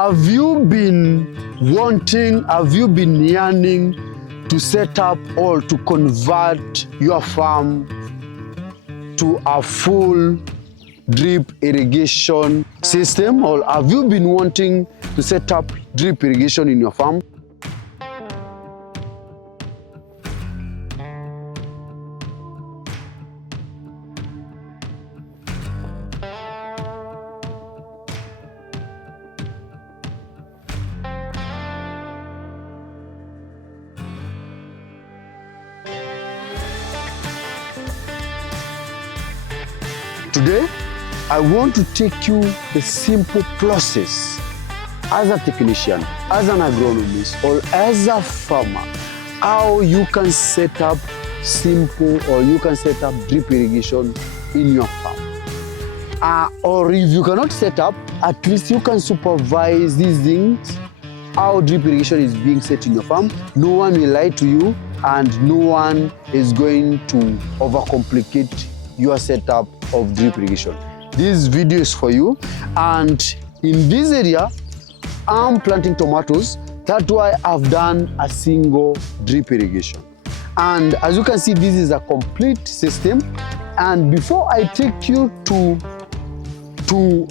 Have you been yearning to set up or to convert your farm to a full drip irrigation system? Or have you been wanting to set up drip irrigation in your farm? Today, I want to take you the simple process as a technician, as an agronomist, or as a farmer, how you can set up simple or you can set up drip irrigation in your farm. Or if you cannot set up, at least you can supervise these things, how drip irrigation is being set in your farm. No one will lie to you and no one is going to overcomplicate your setup of drip irrigation. This video is for you, and in this area I'm planting tomatoes. That's why I've done a single drip irrigation, and as you can see, this is a complete system. And before I take you to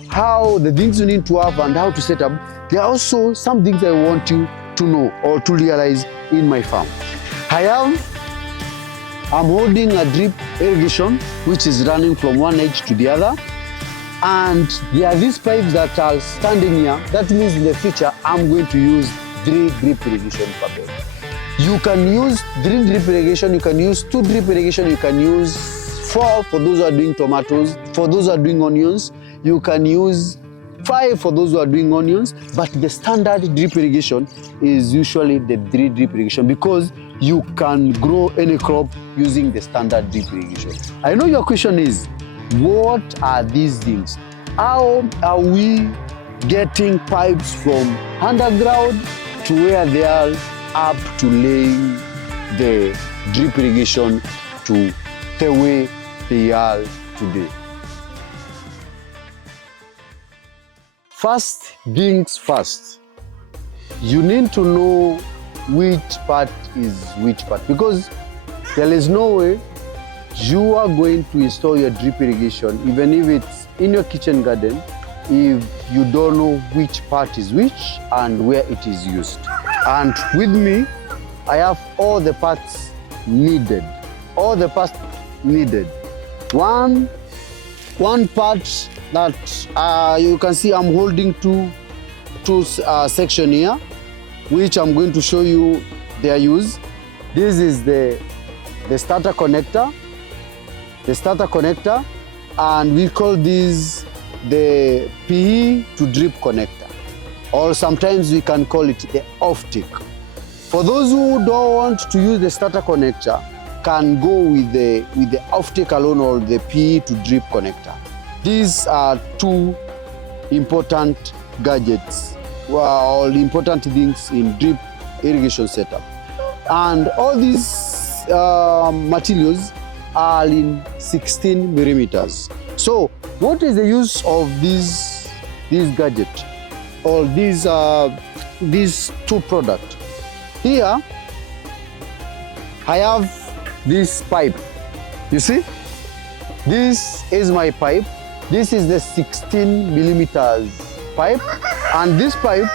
how the things you need to have and how to set up, there are also some things I want you to know or to realize in my farm. I'm holding a drip irrigation which is running from one edge to the other, and there are these pipes that are standing here. That means in the future I'm going to use 3 drip irrigation per bed. You can use 3 drip irrigation, you can use 2 drip irrigation, you can use 4 for those who are doing tomatoes. For those who are doing onions, you can use 5 for those who are doing onions, but the standard drip irrigation is usually the 3 drip irrigation because you can grow any crop using the standard drip irrigation. I know your question is, what are these things? How are we getting pipes from underground to where they are up to laying the drip irrigation to the way they are today? First things first, you need to know which part is which part, because there is no way you are going to install your drip irrigation, even if it's in your kitchen garden, if you don't know which part is which and where it is used. And with me, I have all the parts needed. All the parts needed. One part that you can see I'm holding two section here, which I'm going to show you their use. This is the starter connector. The starter connector, and we call this the PE to drip connector, or sometimes we can call it the off-tick. For those who don't want to use the starter connector, can go with the off-tick alone or the PE to drip connector. These are 2 important gadgets, or important things in drip irrigation setup. And all these materials are in 16 millimeters. So what is the use of this gadget or these 2 products? Here I have this pipe. You see, this is my pipe. This is the 16 millimeters pipe, and this pipe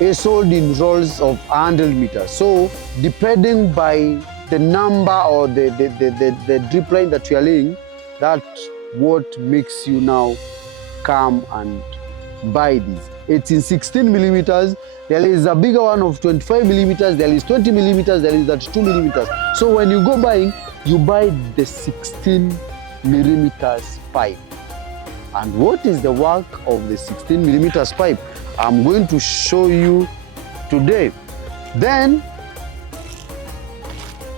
is sold in rolls of 100 meters. So depending by the number or the drip line that you are laying, that's what makes you now come and buy this. It's in 16 millimeters. There is a bigger one of 25 millimeters. There is 20 millimeters. There is 32 millimeters. So when you go buying, you buy the 16 millimeters pipe. And what is the work of the 16 millimeters pipe? I'm going to show you today. Then,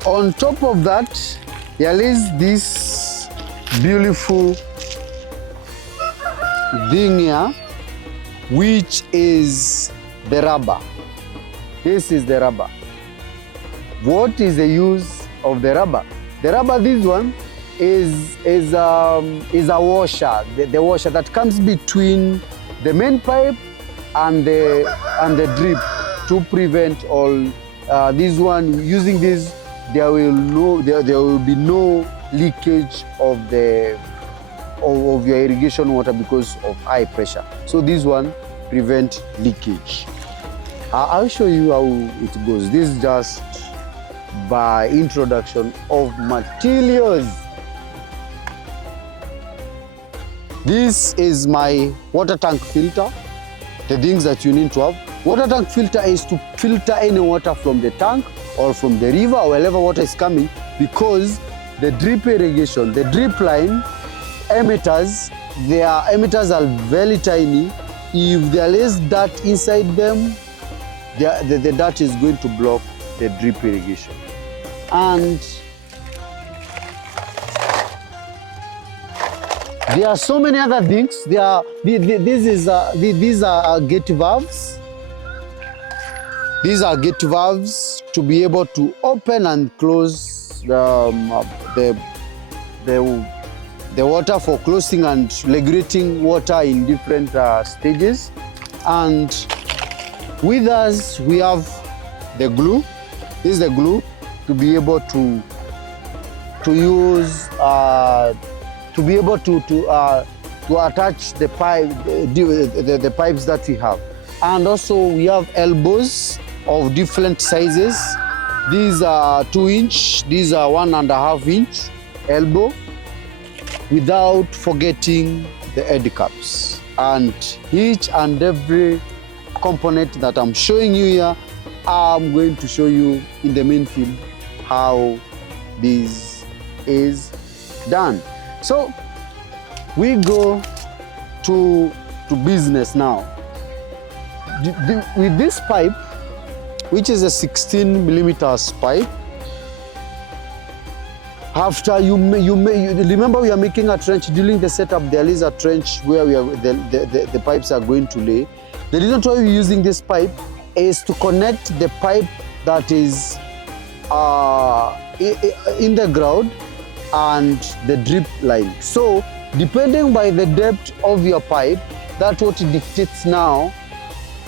on top of that, there is this beautiful thing here, which is the rubber. This is the rubber. What is the use of the rubber? The rubber, this one, is a washer, the washer that comes between the main pipe and the drip to prevent all this one. Using this, there will be no leakage of your irrigation water because of high pressure. So this one prevent leakage. I'll show you how it goes. This is just by introduction of materials. This is my water tank filter. The things that you need to have. Water tank filter is to filter any water from the tank or from the river or wherever water is coming, because the drip irrigation, the drip line emitters, their emitters are very tiny. If there is dirt inside them, the dirt is going to block the drip irrigation. And there are so many other things. These are gate valves. These are gate valves to be able to open and close the water for closing and regulating water in different stages. And with us, we have the glue. This is the glue to be able to use to be able to attach the pipe, the pipes that we have. And also we have elbows of different sizes. These are 2-inch, these are 1.5-inch elbow, without forgetting the head caps. And each and every component that I'm showing you here, I'm going to show you in the main field how this is done. So we go to business now. With this pipe, which is a 16 millimeters pipe, after you remember we are making a trench. During the setup, there is a trench where the pipes are going to lay. The reason why we're using this pipe is to connect the pipe that is in the ground and the drip line. So depending by the depth of your pipe, that's what dictates now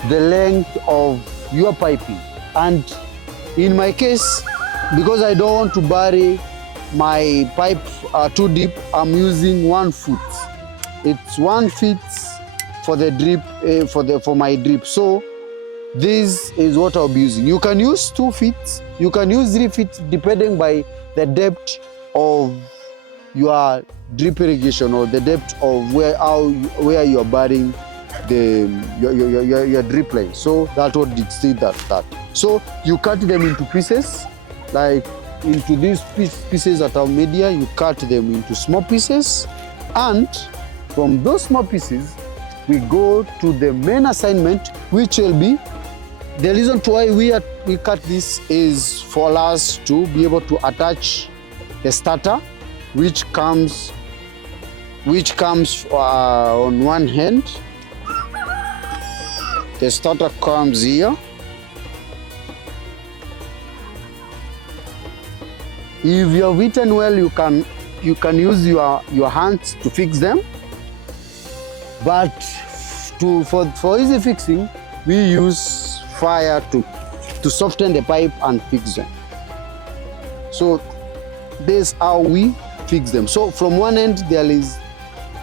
the length of your piping. And in my case, because I don't want to bury my pipe too deep, I'm using 1 foot. It's 1 feet for the drip, for my drip. So this is what I'll be using. You can use 2 feet, you can use 3 feet, depending by the depth of your drip irrigation or the depth of where you are burying your drip line. So that's what dictates that. So you cut them into pieces, like into these pieces that are made here. You cut them into small pieces, and from those small pieces we go to the main assignment, which will be the reason why we cut this is for us to be able to attach the starter, which comes on one hand. The starter comes here. If you have eaten well, you can use your hands to fix them. But for easy fixing, we use fire to soften the pipe and fix them. So this is how we fix them. So from one end there is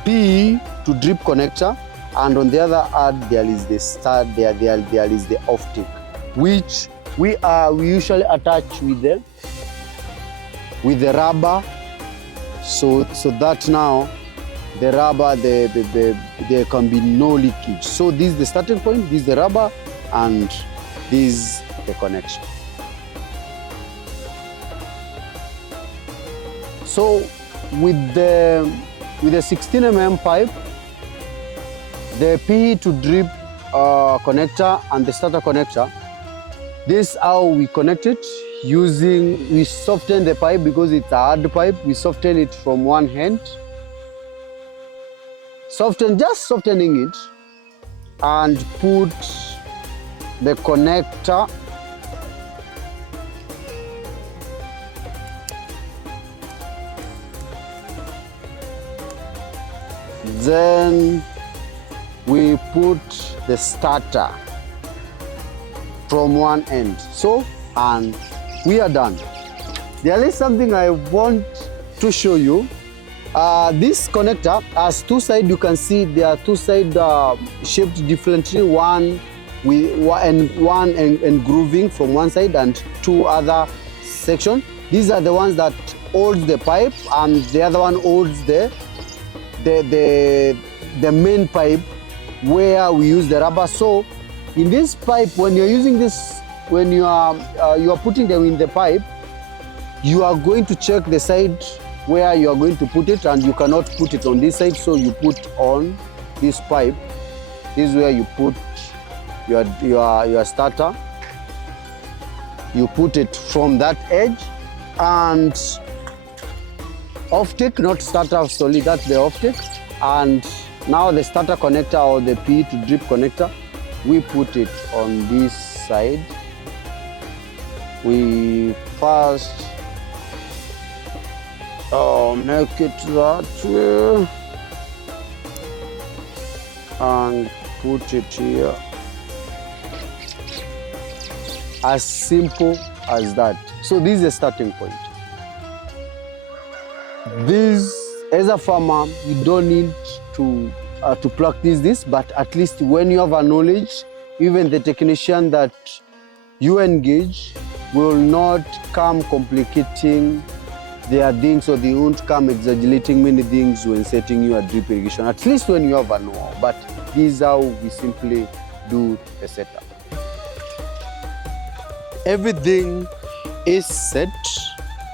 PE to drip connector, and on the other end there is the start. There is the off-take, which we usually attach with the rubber, so that now the rubber there can be no leakage. So this is the starting point, this is the rubber, and this is the connection. So with the 16 mm pipe, the PE to drip connector and the starter connector, this is how we connect it. We soften the pipe because it's a hard pipe. We soften it from one hand, just softening it, and put the connector then we put the starter from one end. So, and we are done. There is something I want to show you. This connector has two sides. You can see there are two sides shaped differently. One and grooving from one side and two other sections. These are the ones that holds the pipe, and the other one holds the main pipe where we use the rubber. So in this pipe, when you're using this, when you are putting them in the pipe, you are going to check the side where you are going to put it, and you cannot put it on this side, so you put on this pipe. This is where you put your starter. You put it from that edge, and off-take, not starter solely, that's the off-take. And now the starter connector or the P to drip connector, we put it on this side. We first make it that way and put it here. As simple as that. So this is the starting point. This, as a farmer, you don't need to practice this, but at least when you have a knowledge, even the technician that you engage will not come complicating their things, or they won't come exaggerating many things when setting you a drip irrigation, at least when you have a know-how. But this is how we simply do the setup. Everything is set,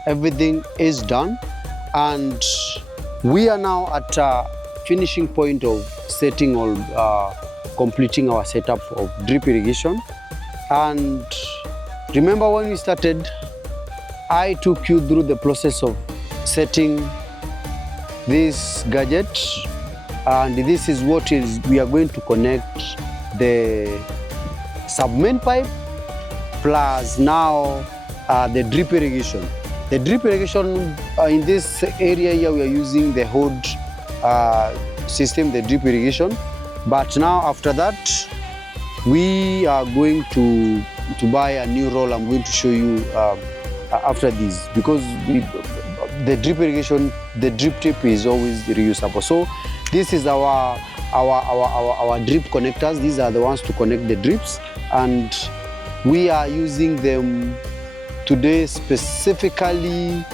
everything is done, and we are now at a finishing point of setting or completing our setup of drip irrigation. And remember, when we started, I took you through the process of setting this gadget, and this is what we are going to connect the sub-main pipe plus now the drip irrigation. The drip irrigation in this area here, we are using the hood system, the drip irrigation. But now after that, we are going to buy a new roll. I'm going to show you after this, because the drip irrigation, the drip tip is always reusable. So this is our drip connectors. These are the ones to connect the drips, and we are using them today specifically,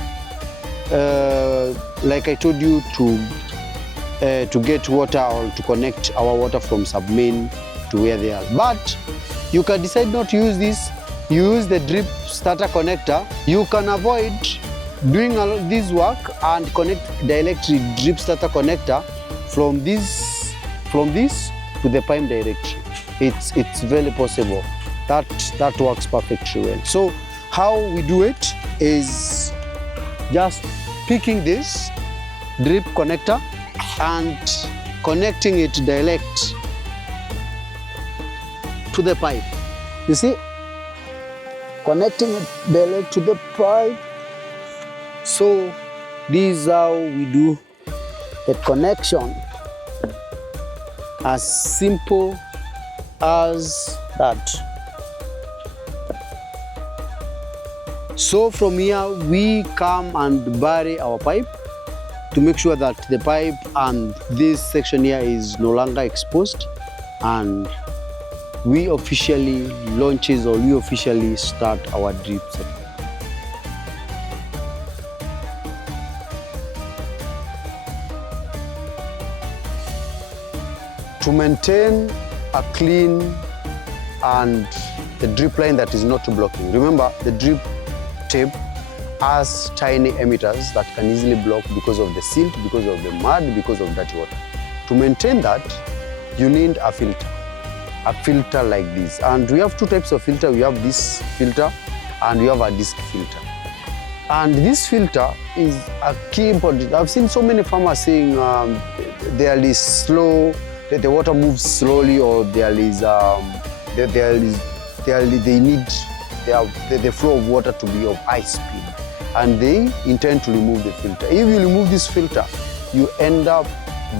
like I told you, to get water or to connect our water from sub-main to where they are. But you can decide not to use this. You use the drip starter connector. You can avoid doing this work and connect the electric drip starter connector from this to the pipe directly. It's very possible. That works perfectly well. So how we do it is just picking this drip connector and connecting it direct to the pipe. You see? Connecting it direct to the pipe. So this is how we do the connection. As simple as that. So from here, we come and bury our pipe to make sure that the pipe and this section here is no longer exposed, and we officially start our drip setup. To maintain a clean and the drip line that is not blocking. Remember, the drip tape has tiny emitters that can easily block because of the silt, because of the mud, because of dirty water. To maintain that, you need a filter like this. And we have two types of filter. We have this filter and we have a disc filter. And this filter is a key important. I've seen so many farmers saying there is slow, that the water moves slowly, or they need the flow of water to be of high speed, and they intend to remove the filter. If you remove this filter, you end up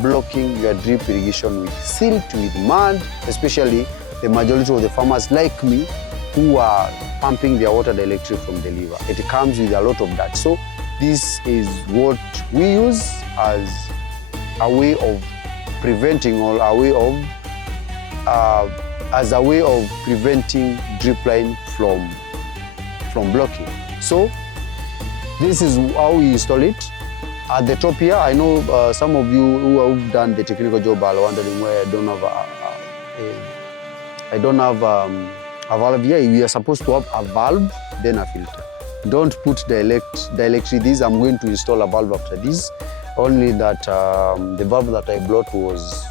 blocking your drip irrigation with silt, with mud, especially the majority of the farmers like me who are pumping their water directly from the river. It comes with a lot of that. So this is what we use as a way of preventing, or a way of preventing drip line from blocking. So this is how we install it. At the top here, I know some of you who have done the technical job are wondering why I don't have a valve here. We are supposed to have a valve, then a filter. Don't put directly this. I'm going to install a valve after this. Only that the valve that I brought was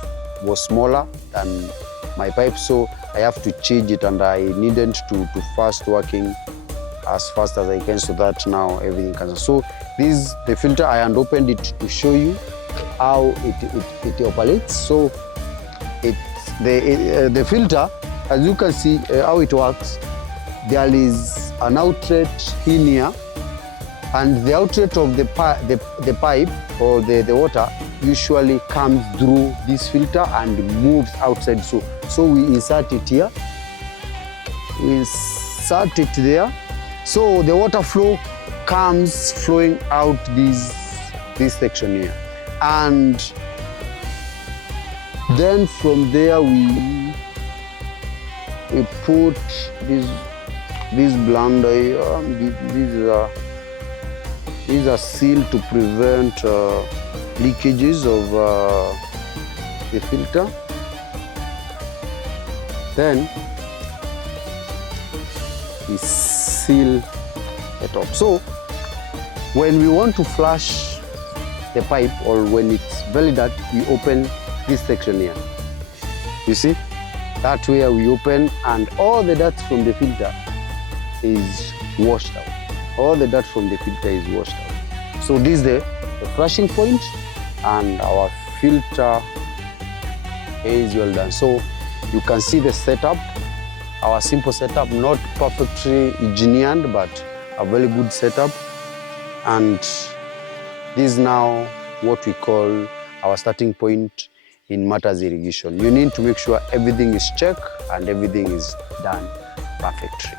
smaller than my pipe, so I have to change it, and I needed to fast working as fast as I can, so that now everything can. So this the filter. I had opened it to show you how it operates. So the filter, as you can see how it works. There is an outlet in here, and the outlet of the pipe or the water usually comes through this filter and moves outside. So we insert it here, we insert it there. So the water flow comes flowing out this section here, and then from there we put this blunder here. These are sealed to prevent leakages of the filter. Then we seal the top. So when we want to flush the pipe, or when it's very dark, we open this section here. You see? That's where we open, and all the dirt from the filter is washed out. All the dirt from the filter is washed out. So this is the flushing point, and our filter is well done. So you can see the setup, our simple setup, not perfectly engineered, but a very good setup. And this is now what we call our starting point in matters irrigation. You need to make sure everything is checked and everything is done perfectly.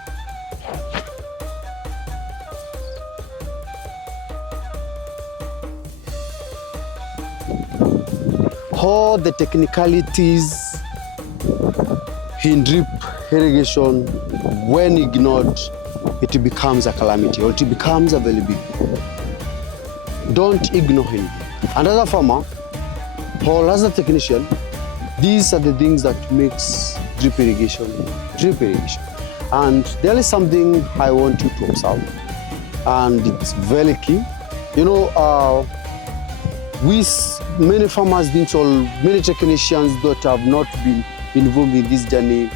All the technicalities in drip irrigation, when ignored, it becomes a calamity, or it becomes a very big problem. Don't ignore him. And as a farmer or as a technician, these are the things that makes drip irrigation. And there is something I want you to observe, and it's very key. You know, many farmers, many technicians that have not been involved in this journey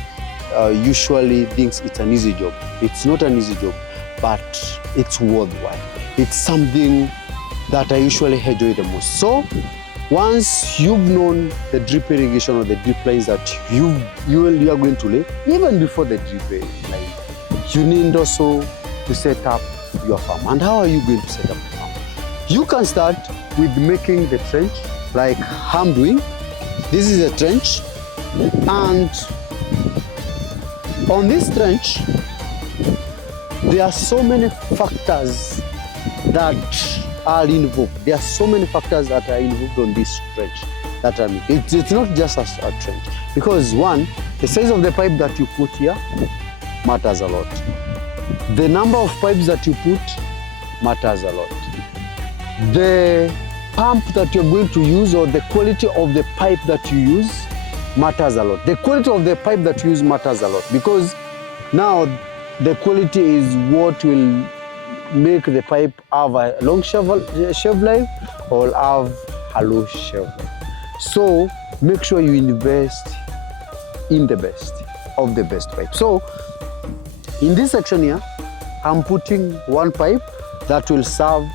usually thinks it's an easy job. It's not an easy job, but it's worthwhile. It's something that I usually enjoy the most. So once you've known the drip irrigation or the drip lines that you are going to lay, even before the drip line, you need also to set up your farm. And how are you going to set up your farm? You can start with making the trench like I'm doing. This is a trench, and on this trench there are so many factors that are involved. There are so many factors that are involved on this trench that are it's not just a trench, because one, the size of the pipe that you put here matters a lot. The number of pipes that you put matters a lot. The pump that you're going to use, or the quality of the pipe that you use, matters a lot. The quality of the pipe that you use matters a lot, because now the quality is what will make the pipe have a long shelf life or have a low shelf life. So make sure you invest in the best of the best pipe. So in this section here, I'm putting one pipe that will serve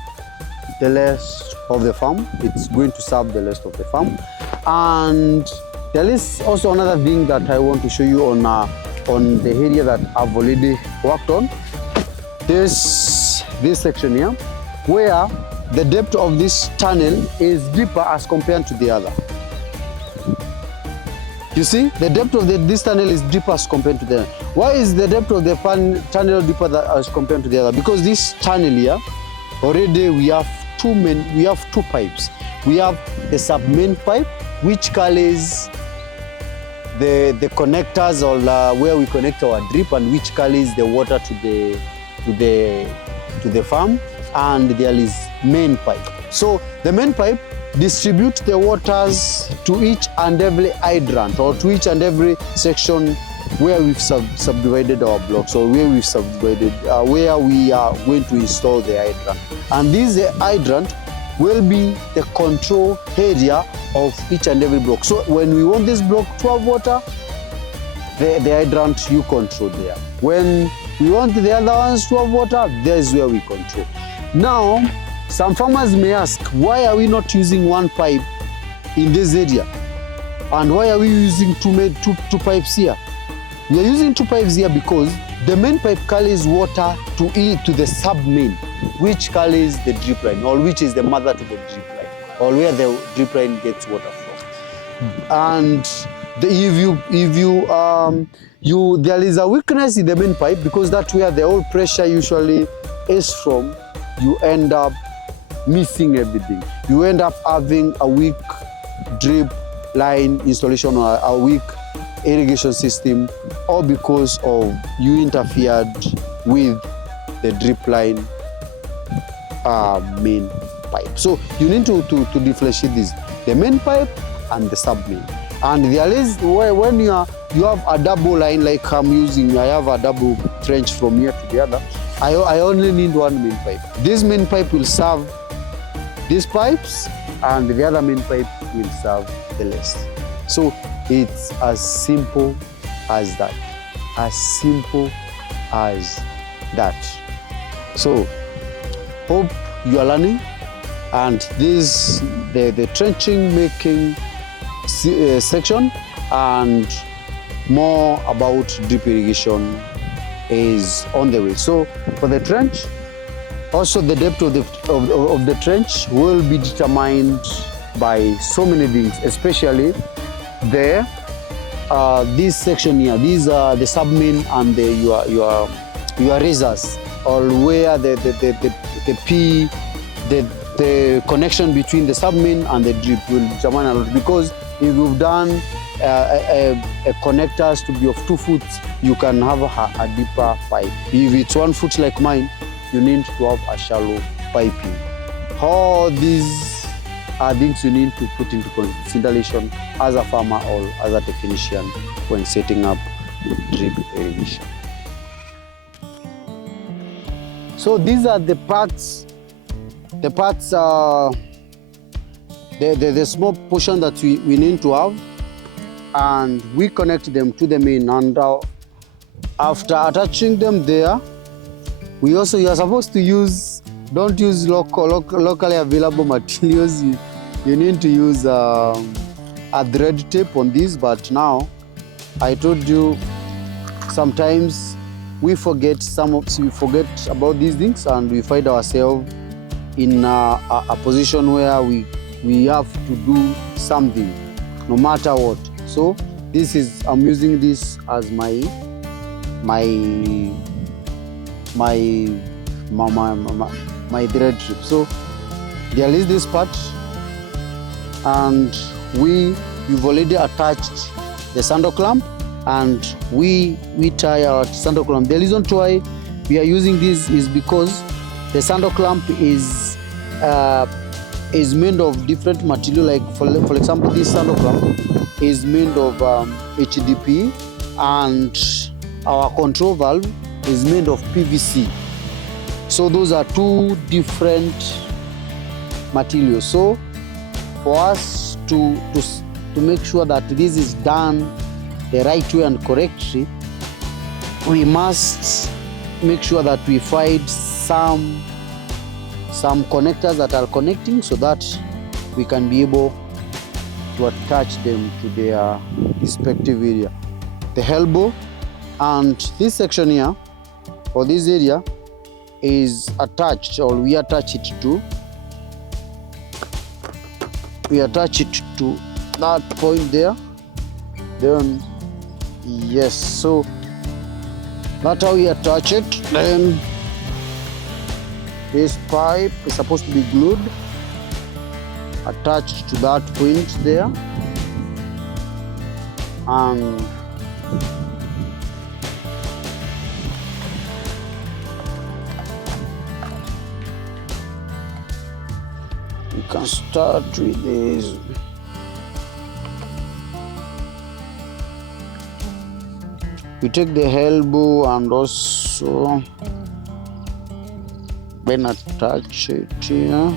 the rest of the farm. It's going to serve the rest of the farm. And there is also another thing that I want to show you on the area that I've already worked on. This section here, where the depth of this tunnel is deeper as compared to the other. You see, the depth of this tunnel is deeper as compared to the other. Why is the depth of the tunnel deeper as compared to the other? Because this tunnel here, already we have two pipes. We have the sub-main pipe, which carries the connectors or where we connect our drip, and which carries the water to the farm, and there is main pipe. So the main pipe distributes the waters to each and every hydrant, or to each and every section where we've subdivided our blocks, or where we've subdivided where we are going to install the hydrant. And this hydrant will be the control area of each and every block. So when we want this block to have water, the hydrant you control there. When we want the other ones to have water, there is where we control. Now, some farmers may ask, why are we not using one pipe in this area? And why are we using two pipes here? We are using two pipes here because the main pipe carries water to the sub-main, which carries the drip line, or which is the mother to the drip line, or where the drip line gets water from. And there is a weakness in the main pipe, because that's where the oil pressure usually is from. You end up missing everything. You end up having a weak drip line installation, or a weak irrigation system, all because of you interfered with the drip line main pipe. So you need to differentiate this, the main pipe and the sub-main. And there is, when you have a double line like I'm using, I have a double trench from here to the other, I only need one main pipe. This main pipe will serve these pipes, and the other main pipe will serve the rest. So it's as simple as that. As simple as that. So hope you are learning, and this the trenching making section and more about drip irrigation is on the way. So for the trench, also the depth of the trench will be determined by so many things, especially this section here. These are the sub-main and your risers, or where the connection between the sub-main and the drip will determine a lot, because if you've done a connectors to be of 2 foot, you can have a deeper pipe. If it's 1 foot like mine, you need to have a shallow piping. All these are things you need to put into consideration as a farmer or as a technician when setting up drip irrigation. So these are the parts, the small portion that we need to have, and we connect them to the main. And after attaching them there, you are supposed to use, don't use locally available materials. You need to use a thread tape on this. But now, I told you, sometimes we forget about these things, and we find ourselves in a position where we have to do something, no matter what. So this is, I'm using this as my thread strip. So there is this part, and we've already attached the sandal clamp, and we tie our sandal clamp. The reason why we are using this is because the sandal clamp is made of different material. Like for example, this sandal clamp is made of HDP, and our control valve is made of PVC. So those are two different materials. So for us to make sure that this is done the right way and correctly, we must make sure that we find some connectors that are connecting, so that we can be able to attach them to their respective area. The elbow and this section here, or this area, is attached, or we attach it to we attach it to that point there. Then yes, so that's how we attach it. Then this pipe is supposed to be glued, attached to that point there, and we can start with this. We take the elbow and also then attach it here.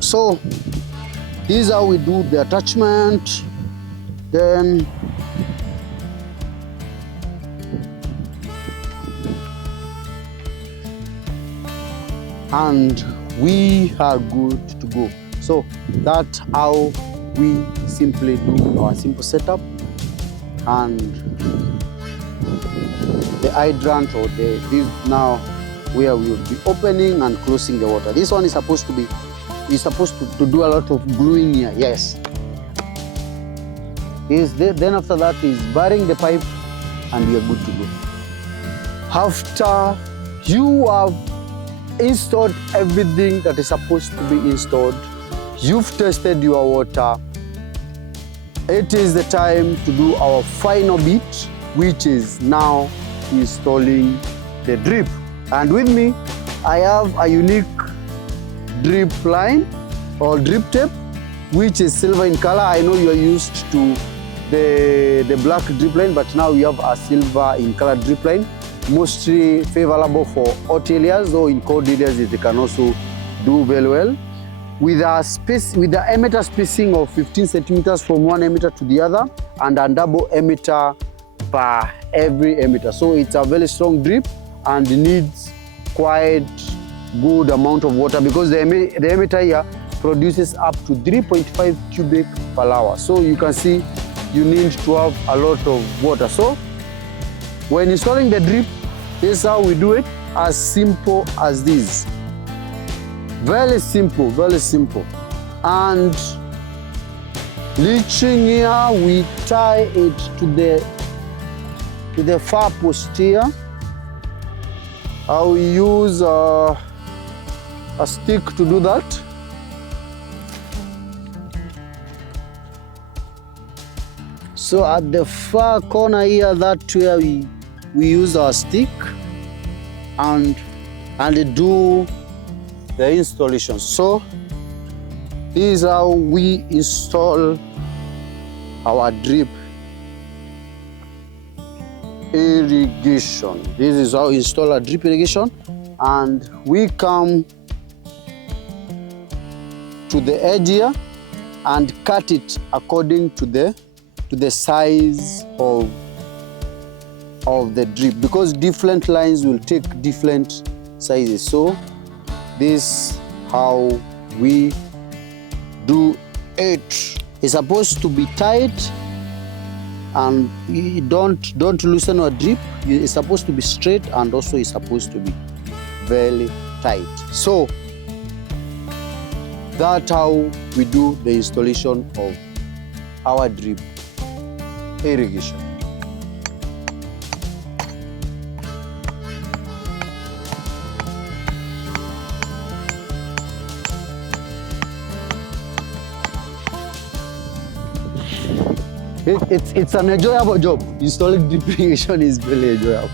So this is how we do the attachment. Then and we are good to go. So that's how we simply do our simple setup. And the hydrant or this now where we will be opening and closing the water. This one is supposed to be to do a lot of gluing here. Yes. Then after that is burying the pipe and we are good to go. After you have installed everything that is supposed to be installed, you've tested your water, it is the time to do our final bit, which is now installing the drip. And with me, I have a unique drip line or drip tape, which is silver in color. I know you are used to the black drip line, but now we have a silver in color drip line, mostly favorable for hot areas, or in cold areas they can also do very well. With a emitter spacing of 15 centimeters from one emitter to the other, and a double emitter per every emitter. So it's a very strong drip and needs quite good amount of water, because the emitter here produces up to 3.5 cubic per hour. So you can see you need to have a lot of water. So when installing the drip, this is how we do it, as simple as this. Very simple, very simple. And leaching here, we tie it to the far post here. I will use a stick to do that. So at the far corner here, that's where we use our stick and do the installation. So this is how we install our drip irrigation. This is how we install our drip irrigation, and we come to the edge here and cut it according to the size of the drip, because different lines will take different sizes. So this how we do it. It's supposed to be tight, and you don't loosen our drip. It's supposed to be straight, and also it's supposed to be very tight. So that's how we do the installation of our drip irrigation. It's an enjoyable job. Installing drip irrigation is very enjoyable.